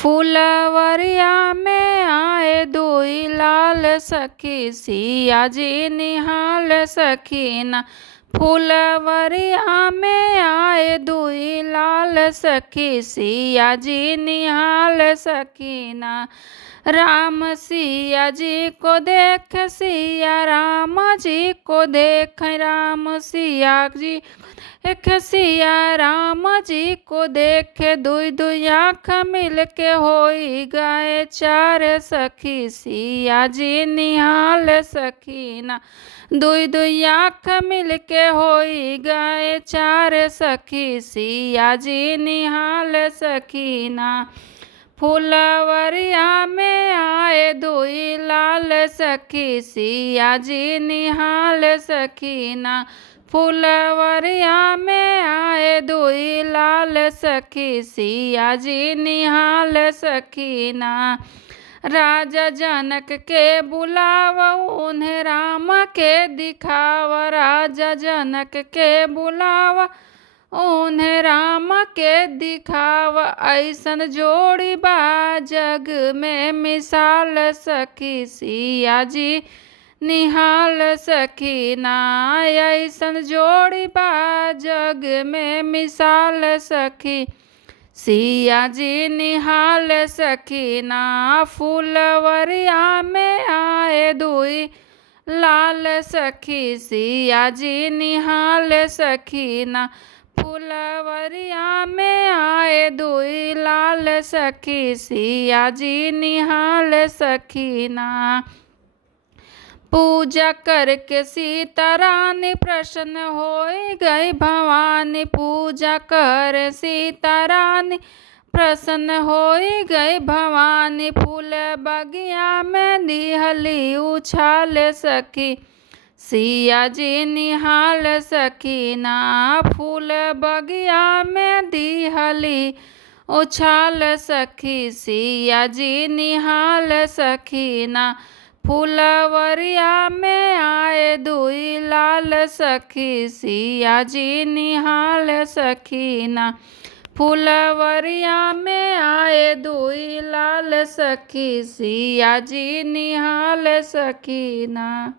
फुलवरिया में आए दुई लाल सखी, सिया जी निहाल सखीना। फुलवरिया में आए दुई लाल सखी, सिया जी निहाल सखीना। राम सिया जी को देख, सिया राम जी को देख, राम सिया जी एक सिया राम जी को देखे, दुई दुई आँख मिल के होई गए चार सखी, सिया जी निहाल सखीना। दुई दुई आँख मिल के होई गए चार सखी, सिया जी निहाल सखीना। फुलवरिया में आए दुई लाल सखी, सिया जी निहाल सखीना। फुलवरिया में आए दुई लाल सखी, सिया जी निहाल सखीना। राजा जनक के बुलाव, उन्हें राम के दिखाव, राजा जनक के बुलाव, उन्हें राम के दिखाव। ऐसन जोड़ी बा जग में मिसाल सखी, सिया जी निहाल सखीना। ऐसन जोड़ी बा जग में मिसाल सखी, सिया जी निहाल सखीना। फुलवरिया में आए दुई लाल सखी, सिया जी निहाल सखीना। फुलवरिया में आए दुई लाल सखी, सिया जी निहाल सखीना। पूजा करके सीता रानी प्रसन्न होई गई भवानी, पूजा कर सीता रानी प्रसन्न होई गई भवानी। फूल बगिया में दिहली उछाल सखी, सिया जी निहाल सखीना। फूल बगिया में दिहली उछाल सखी, सिया जी निहाल सखीना। फुलवरिया में आए दुई लाल सखी, सिया जी निहाल सखीना। फुलवरिया में आए दुई लाल सखी, सिया जी निहाल सखीना।